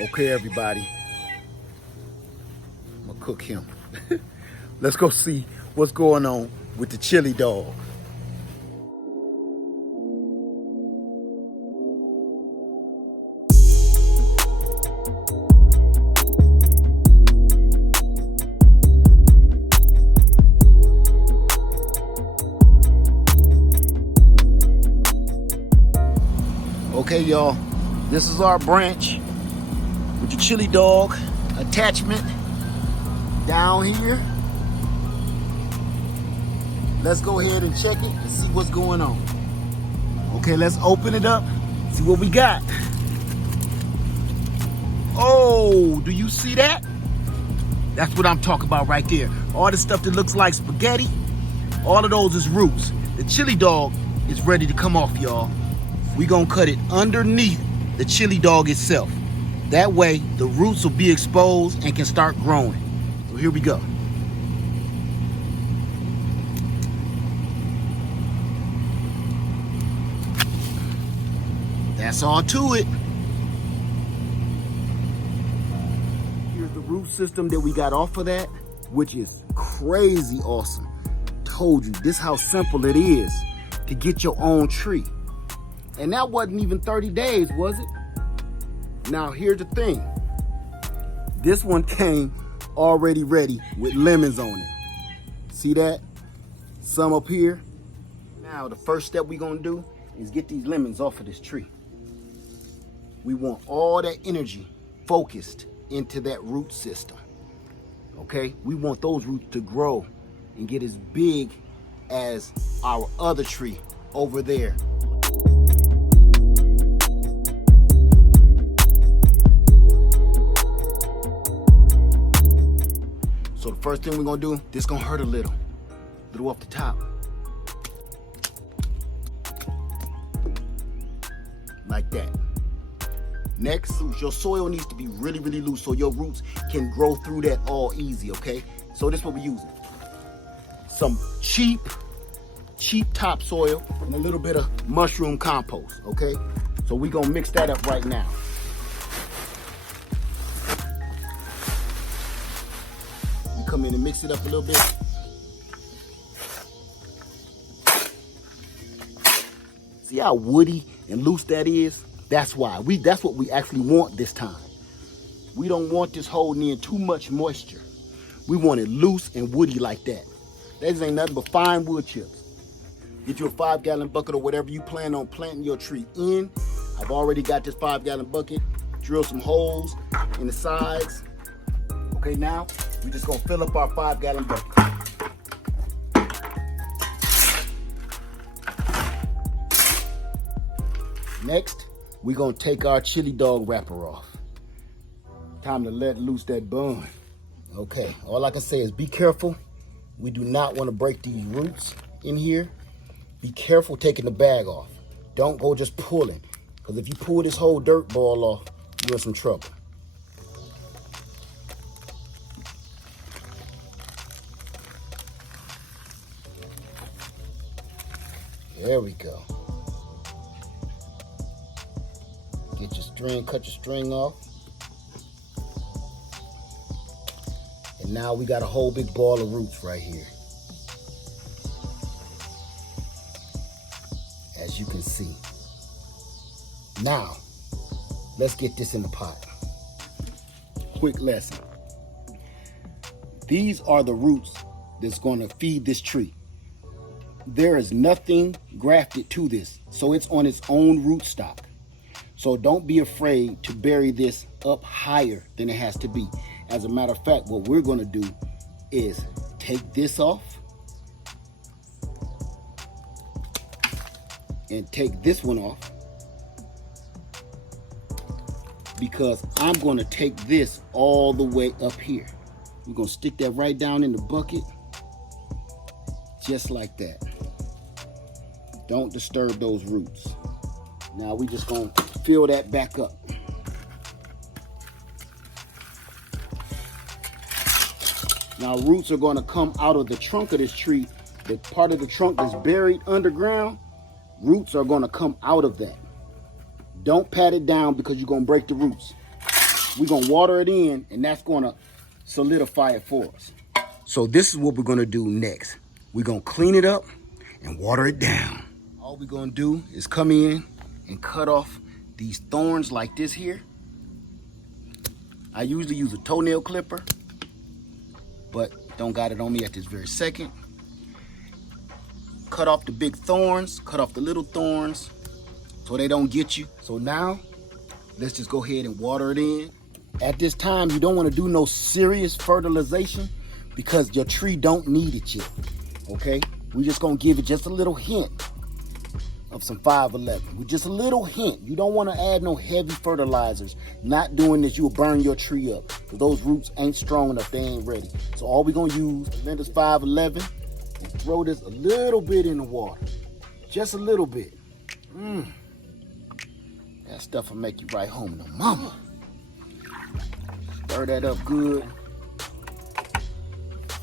Okay, everybody. I'm gonna cook him. Let's go see what's going on with the chili dog. Okay, y'all, this is our branch with the chili dog attachment down here. Let's go ahead and check it and see what's going on. Okay, let's open it up, see what we got. Oh, do you see that? That's what I'm talking about right there. All the stuff that looks like spaghetti, all of those is roots. The chili dog is ready to come off, y'all. We're gonna cut it underneath the chili dog itself. That way, the roots will be exposed and can start growing. So here we go. That's all to it. Here's the root system that we got off of that, which is crazy awesome. Told you, this is how simple it is to get your own tree. And that wasn't even 30 days, was it? Now, here's the thing. This one came already ready with lemons on it. See that? Some up here. Now, the first step we're gonna do is get these lemons off of this tree. We want all that energy focused into that root system, okay? We want those roots to grow and get as big as our other tree over there. So the first thing we're gonna do, this gonna hurt a little off the top. Like that. Next, your soil needs to be really, really loose so your roots can grow through that all easy, okay? So this is what we're using. Some cheap topsoil and a little bit of mushroom compost, okay? So we're gonna mix that up right now. You come in and mix it up a little bit. See how woody and loose that is? That's why. That's what we actually want this time. We don't want this holding in too much moisture. We want it loose and woody like that. That ain't nothing but fine wood chips. Get you a 5-gallon bucket or whatever you plan on planting your tree in. I've already got this 5-gallon bucket. Drill some holes in the sides. Okay, now we're just gonna fill up our 5-gallon bucket. Next, we're gonna take our chili dog wrapper off. Time to let loose that bun. Okay, all I can say is be careful. We do not want to break these roots in here. Be careful taking the bag off. Don't go just pulling, because if you pull this whole dirt ball off, you're in some trouble. There we go. Get your string, cut your string off. And now we got a whole big ball of roots right here. As you can see. Now, let's get this in the pot. Quick lesson. These are the roots that's going to feed this tree. There is nothing grafted to this, so it's on its own root stock. So don't be afraid to bury this up higher than it has to be. As a matter of fact, what we're going to do is take this off and take this one off, because I'm going to take this all the way up here. We're going to stick that right down in the bucket, just like that. Don't disturb those roots. Now we just going to fill that back up. Now roots are going to come out of the trunk of this tree. The part of the trunk that's buried underground, roots are going to come out of that. Don't pat it down because you're going to break the roots. we're gonna water it in, and that's gonna solidify it for us. So this is what we're gonna do next. We're gonna clean it up and water it down. All we're gonna do is come in and cut off these thorns like this here. I usually use a toenail clipper, but don't got it on me at this very second. Cut off the big thorns, cut off the little thorns so they don't get you. So now, let's just go ahead and water it in. At this time, you don't want to do no serious fertilization because your tree don't need it yet, okay? We're just gonna give it just a little hint of some 511. With just a little hint. You don't want to add no heavy fertilizers. Not doing this, you'll burn your tree up because those roots ain't strong enough, they ain't ready. So all we're gonna use is 511 and throw this a little bit in the water. Just a little bit. That stuff will make you right home to mama. Stir that up good.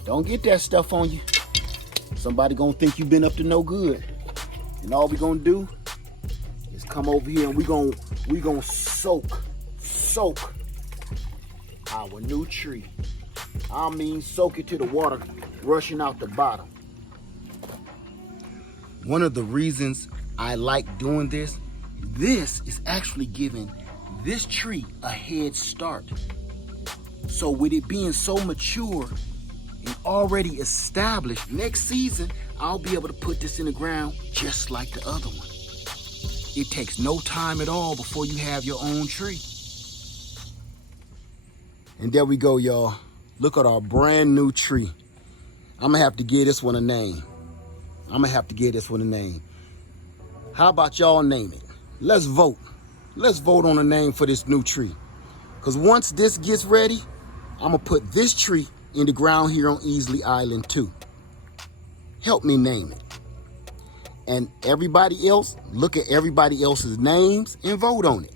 Don't get that stuff on you. Somebody gonna think you've been up to no good. And all we're gonna do is come over here and we gonna soak our new tree. I mean soak it to the water rushing out the bottom. One of the reasons I like doing this is actually giving this tree a head start. So with it being so mature and already established, next season, I'll be able to put this in the ground just like the other one. It takes no time at all before you have your own tree. And there we go, y'all. Look at our brand new tree. I'm gonna have to give this one a name. How about y'all name it? Let's vote. Let's vote on a name for this new tree. Because once this gets ready, I'm gonna put this tree in the ground here on Easley Island too. Help me name it. And everybody else, look at everybody else's names and vote on it.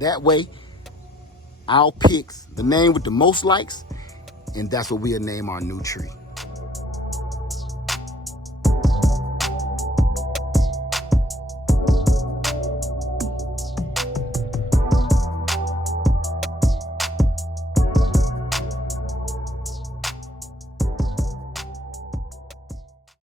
That way, I'll pick the name with the most likes, and that's what we'll name our new tree.